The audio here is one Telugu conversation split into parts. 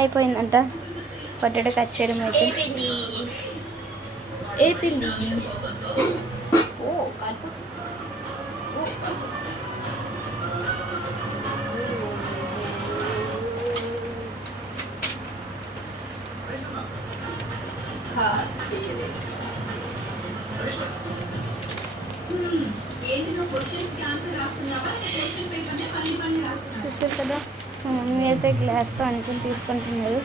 అయిపోయిందంట పొటాటో కట్ చేయడం అయితే. అయిపోయింది. చూసారు కదా, మా మమ్మీ అయితే గ్లాస్తో అనుకుని తీసుకుంటున్నారు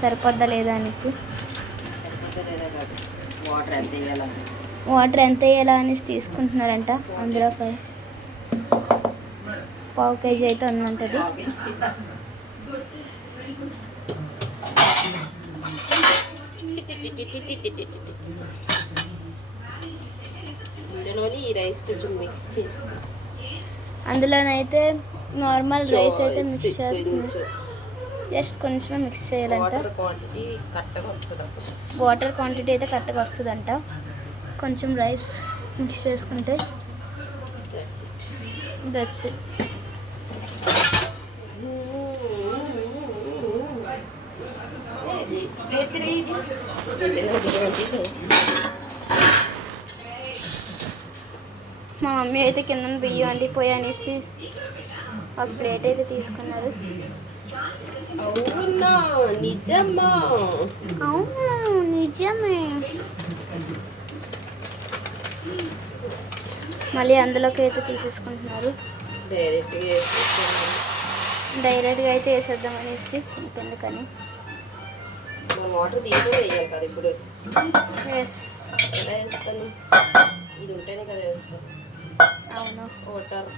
సరిపోద్దా లేదా అనేసి. వాటర్ ఎంత వేయాలా అనేసి తీసుకుంటున్నారంట. అందులో పావు కేజీ అయితే ఉందంటది. ఇందులోని ఈ రైస్ కొంచెం మిక్స్ చేస్తాం. అందులోనైతే నార్మల్ రైస్ అయితే మిక్స్ చేస్తుంది. జస్ట్ కొంచెమే మిక్స్ చేయాలంట. వాటర్ క్వాంటిటీ అయితే కరెక్ట్గా వస్తుందంట. కొంచెం రైస్ మిక్స్ చేసుకుంటే దట్స్ ఇట్. మా మమ్మీ అయితే కింద బియ్యం వండిపోయి అనేసి ఒక ప్లేట్ అయితే తీసుకున్నారు. అవునా నిజమా? అవును నిజమే. మళ్ళీ అందులోకి అయితే తీసేసుకుంటున్నారు. డైరెక్ట్గా అయితే వేసేద్దాం అనేసి. ఇంకెందుకని వాటర్ తీసుకుని వేయాలి కదా ఇప్పుడు. ఎస్, ఎలా వేస్తాను? ఇది ఉంటేనే కదా వేస్తాను. అవును. వాటర్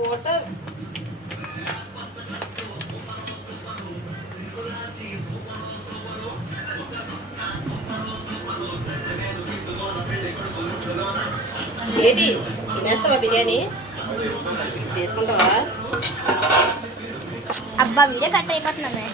వాటర్ ఏంటి తినేస్తావా బిర్యానీ? చేసుకుంటావా? అబ్బా వీడియో కట్ అయిపోతున్నామే.